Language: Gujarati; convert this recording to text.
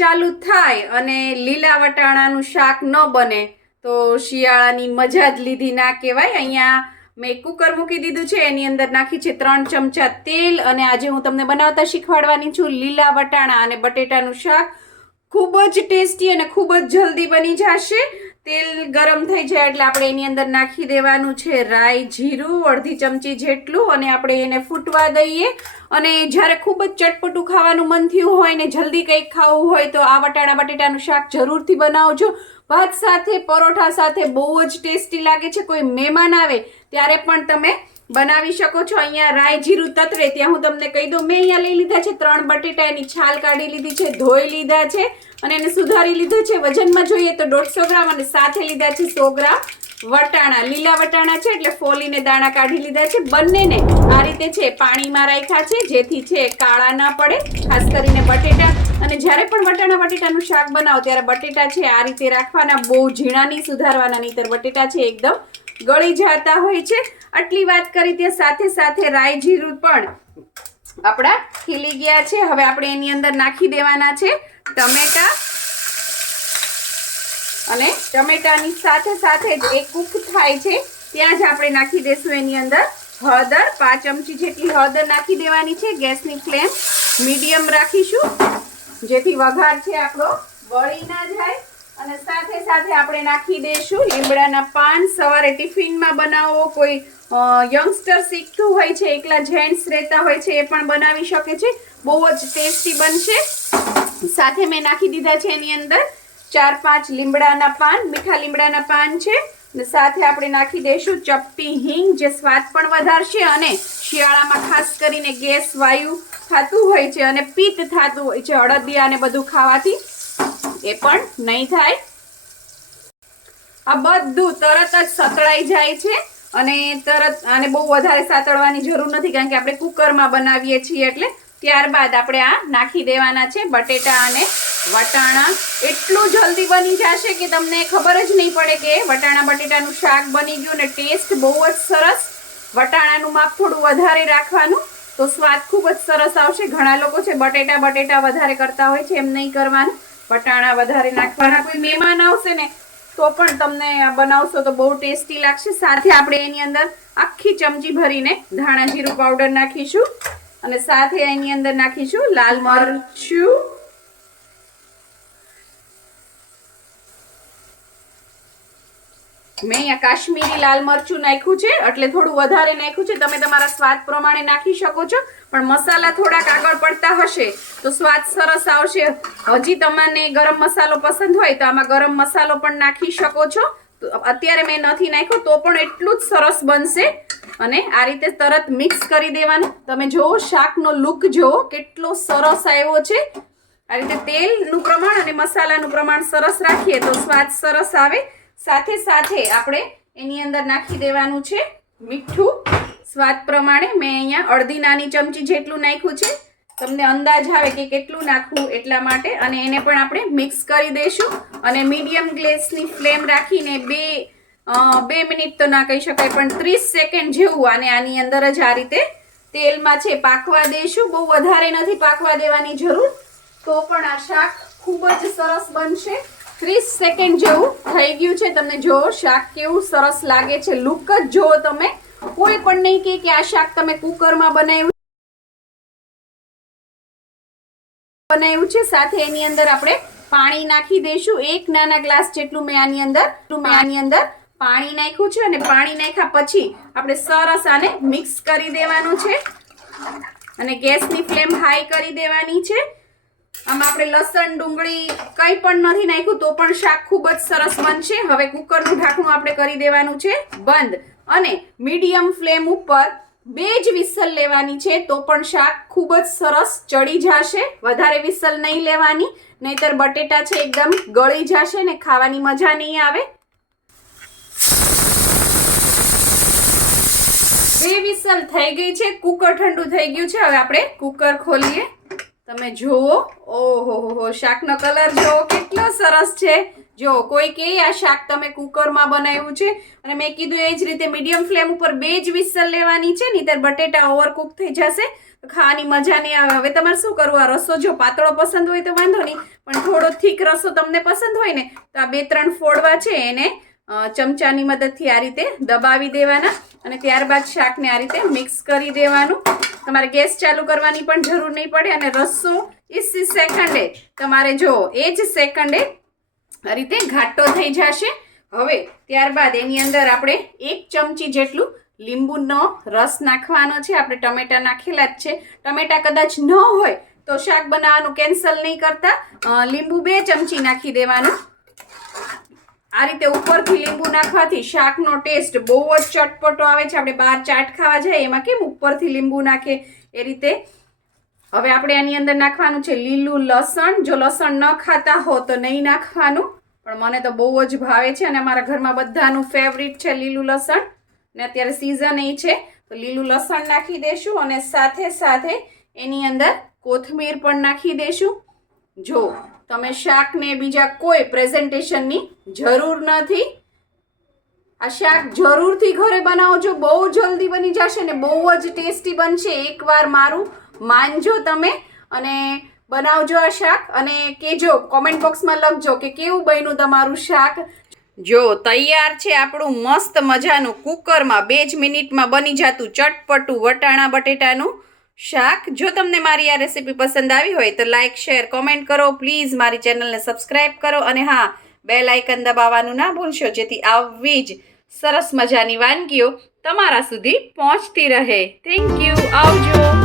ચાલુ થાય અને લીલા વટાણાનું શાક ન બને તો શિયાળાની મજા જ લીધી ના કહેવાય। અહીંયા મેં કુકર મૂકી દીધું છે, એની અંદર નાખી છે 3 ચમચા તેલ અને આજે હું તમને બનાવતા શીખવાડવાની છું લીલા વટાણા અને બટેટાનું શાક। ખૂબ જ ટેસ્ટી અને ખૂબ જ જલ્દી બની જશે। તેલ ગરમ થઈ જાય એટલે આપણે એની અંદર નાખી દેવાનું છે રાઈ જીરું અડધી ચમચી જેટલું અને આપણે એને ફૂટવા દઈએ। અને જ્યારે ખૂબ જ ચટપટું ખાવાનું મન થયું હોય ને જલ્દી કંઈક ખાવું હોય તો આ વટાણા બટેટાનું શાક જરૂરથી બનાવજો। ભાત સાથે પરોઠા સાથે બહુ જ ટેસ્ટી લાગે છે। કોઈ મહેમાન આવે ત્યારે પણ તમે બનાવી શકો છો। અહીંયા રાઈ જીરું તતરે ત્યાં હું તમને કહી દઉં, મેં અહીંયા લઈ લીધા છે 3 બટેટા, એની છાલ કાઢી લીધી છે, ધોઈ લીધા છે અને એને સુધારી લીધું છે। વજનમાં જોઈએ તો 150 ગ્રામ અને સાથે લીધા છે 100 ગ્રામ વટાણા। લીલા વટાણા છે એટલે ફોલીને દાણા કાઢી લીધા છે। બંનેને આ રીતે છે પાણીમાં રાખ્યા છે જેથી છે કાળા ના પડે, ખાસ કરીને બટેટા। અને જ્યારે પણ વટાણા બટેટાનું શાક બનાવો ત્યારે બટેટા છે આ રીતે રાખવાના, બહુ ઝીણા નહીં સુધારવાના, નહીંતર બટેટા છે એકદમ ગળી જતા હોય છે। આટલી વાત કરી ત્યાં સાથે સાથે રાઈ જીરું પણ આપણા ખીલી ગયા છે। હવે આપણે એની અંદર નાખી દેવાના છે ટમેટા અને ટમેટાની સાથે સાથે જ એ કૂક થાય છે ત્યાં જ આપણે નાખી દેશું એની અંદર હળદર। 5 ચમચી જેટલી હળદર નાખી દેવાની છે। ગેસની ફ્લેમ મીડિયમ રાખીશું જેથી વઘાર છે આપણો બળી ના જાય। અને સાથે સાથે આપણે નાખી દઈશું લીમડાના પાન। સવારે ટિફિનમાં બનાવો, કોઈ યંગસ્ટર શીખતું હોય છે, એકલા જેન્ટ્સ રહેતા હોય છે, એ પણ બનાવી શકે છે, બહુ જ ટેસ્ટી બનશે। સાથે મેં નાખી દીધા છે એની અંદર 4-5 લીમડાના પાન, મીઠા લીમડાના પાન છે। અને સાથે આપણે નાખી દઈશું ચપટી હિંગ, જે સ્વાદ પણ વધારશે અને શિયાળામાં ખાસ કરીને ગેસ વાયુ થતું હોય છે અને પિત્ત થતું હોય છે અડદિયા ને બધું ખાવાથી, એ પણ નહીં થાય। આ બધું તરત જ સતળાઈ જાય છે અને તરત આને બહુ વધારે સાતળવાની જરૂર નથી કારણ કે આપણે કુકરમાં બનાવીએ છીએ એટલે। ત્યારબાદ આપણે આ નાખી દેવાના છે બટેટા અને વટાણા। એટલું જલ્દી બની જશે કે તમને ખબર જ નહીં પડે કે વટાણા બટેટાનું શાક બની ગયું ને ટેસ્ટ બહુ જ સરસ। વટાણાનું માપ થોડું વધારે રાખવાનું તો સ્વાદ ખૂબ જ સરસ આવશે। ઘણા લોકો છે બટેટા વધારે કરતા હોય છે, એમ નહીં કરવાનું, વટાણા વધારે નાખવાના। કોઈ મહેમાન આવશે ને તો પણ તમને બનાવશો તો બહુ ટેસ્ટી લાગશે। સાથે આપણે એની અંદર આખી ચમચી ભરીને ધાણા જીરું પાવડર નાખીશું અને સાથે એની અંદર નાખીશું લાલ મરચું, મેં અહીંયા કાશ્મીરી લાલ મરચું નાખ્યું છે એટલે થોડું વધારે નાખ્યું છે। તમે તમારા સ્વાદ પ્રમાણે નાખી શકો છો, પણ મસાલા થોડાક આગળ પડતા હશે તો સ્વાદ સરસ આવશે। હજી તમને ગરમ મસાલો પસંદ હોય તો આમાં ગરમ મસાલો પણ નાખી શકો છો, અત્યારે મેં નથી નાખ્યો તો પણ એટલું જ સરસ બનશે। અને આ રીતે તરત મિક્સ કરી દેવાનું। તમે જુઓ શાકનો લુક જુઓ કેટલો સરસ આવ્યો છે। આ રીતે તેલનું પ્રમાણ અને મસાલાનું પ્રમાણ સરસ રાખીએ તો સ્વાદ સરસ આવે। સાથે સાથે આપણે એની અંદર નાખી દેવાનું છે મીઠું સ્વાદ પ્રમાણે। મેં અહીંયા અડધી નાની ચમચી જેટલું નાખ્યું છે, તમને અંદાજ આવે કે કેટલું નાખવું એટલા માટે। અને એને પણ આપણે મિક્સ કરી દઈશું અને મીડિયમ ગેસની ફ્લેમ રાખીને બે મિનિટ તો ના કહી શકાય પણ 30 સેકન્ડ જેવું આને આની અંદર જ આ રીતે તેલમાં છે પાકવા દઈશું। બહુ વધારે નથી પાકવા દેવાની જરૂર, તો પણ આ શાક ખૂબ જ સરસ બનશે। 30 સેકન્ડ જેવું થઈ ગયું છે, તમને જોવો શાક કેવું સરસ લાગે છે, લુક જ જોવો તમે। કોઈ પણ નહીં કે આ શાક તમે કુકરમાં બનાવ્યું છે। સાથે એની અંદર આપણે પાણી નાખી દઈશું, 1 નાના ગ્લાસ જેટલું મેં આની અંદર પાણી નાખ્યું છે અને પાણી નાખ્યા પછી આપણે સરસ આને મિક્સ કરી દેવાનું છે અને ગેસની ફ્લેમ હાઈ કરી દેવાની છે। આમાં આપણે લસણ ડુંગળી કંઈ પણ નથી નાખ્યું તો પણ શાક ખૂબ જ સરસ બનશે। હવે કુકરનું ઢાંકણું આપણે કરી દેવાનું છે બંધ અને મીડિયમ ફ્લેમ ઉપર 2 જ વિસલ લેવાની છે તો પણ શાક ખૂબ જ સરસ ચડી જશે। વધારે વિસલ નહીં લેવાની, નહીતર બટેટા છે એકદમ ગળી જશે ને ખાવાની મજા નહીં આવે। 2 વિસલ થઈ ગઈ છે, કુકર ઠંડુ થઈ ગયું છે। હવે આપણે કુકર ખોલીએ, તમે જુઓ, ઓહો શાકનો કલર જુઓ કેટલો સરસ છે। જો કોઈ કે આ શાક તમે કુકરમાં બનાવ્યું છે અને મેં કીધું એ જ રીતે મીડિયમ ફ્લેમ ઉપર 2 જ વિસલ લેવાની છે, નહીતર બટેટા ઓવરકુક થઈ જશે। તો ખાવાની મજા નહીં આવે. હવે તમારે શું કરવું, આ રસો જો પાતળો પસંદ હોય તો વાંધો નહીં, પણ થોડો થીક રસો તમને પસંદ હોય ને તો આ 2-3 ફોડવા છે એને ચમચાની મદદથી આ રીતે દબાવી દેવાના અને ત્યારબાદ શાકને આ રીતે મિક્સ કરી દેવાનું. તમારે ગેસ ચાલુ કરવાની પણ જરૂર નહીં પડે અને રસો ઇસી સેકન્ડે તમારે જો એ જ સેકન્ડે આ રીતે ઘાટો થઈ જશે. હવે ત્યારબાદ એની અંદર આપણે 1 ચમચી જેટલું લીંબુનો રસ નાખવાનો છે. આપણે ટમેટા નાખેલા જ છે. ટમેટા કદાચ ન હોય તો શાક બનાવવાનું કેન્સલ નહીં કરતા, લીંબુ 2 ચમચી નાખી દેવાનું. આ રીતે ઉપરથી લીંબુ નાખવાથી શાકનો ટેસ્ટ બહુ જ ચટપટો આવે છે. આપણે બહાર ચાટ ખાવા જાય એમાં કેમ ઉપરથી લીંબુ નાખે એ રીતે. હવે આપણે આની અંદર નાખવાનું છે લીલું લસણ. જો લસણ ન ખાતા હો તો નહીં નાખવાનું, પણ મને તો બહુ જ ભાવે છે અને અમારા ઘરમાં બધાનું ફેવરિટ છે લીલું લસણ ને અત્યારે સિઝન એ છે તો લીલું લસણ નાખી દેશું અને સાથે સાથે એની અંદર કોથમીર પણ નાખી દેશું. જો તમે શાકને બીજા કોઈ પ્રેઝન્ટેશનની જરૂર નથી. આ શાક જરૂરથી ઘરે બનાવજો, બહુ જલ્દી બની જશે ને બહુ જ ટેસ્ટી બનશે. એકવાર મારું માનજો તમે અને બનાવજો આ શાક અને કહેજો, કોમેન્ટ બોક્સમાં લખજો કે કેવું બન્યું તમારું શાક. જો તૈયાર છે આપણું મસ્ત મજાનું કુકરમાં 2 જ મિનિટમાં બની જતું ચટપટું વટાણા બટેટાનું શાક. જો તમને મારી આ રેસીપી પસંદ આવી હોય તો લાઇક, શેર, કોમેન્ટ કરો. પ્લીઝ મારી ચેનલને સબસ્ક્રાઈબ કરો અને હા, બેલ આઇકન દબાવવાનું ના ભૂલશો જેથી આવી જ સરસ મજાની વાનગીઓ તમારા સુધી પહોંચતી રહે. Thank you. આવજો.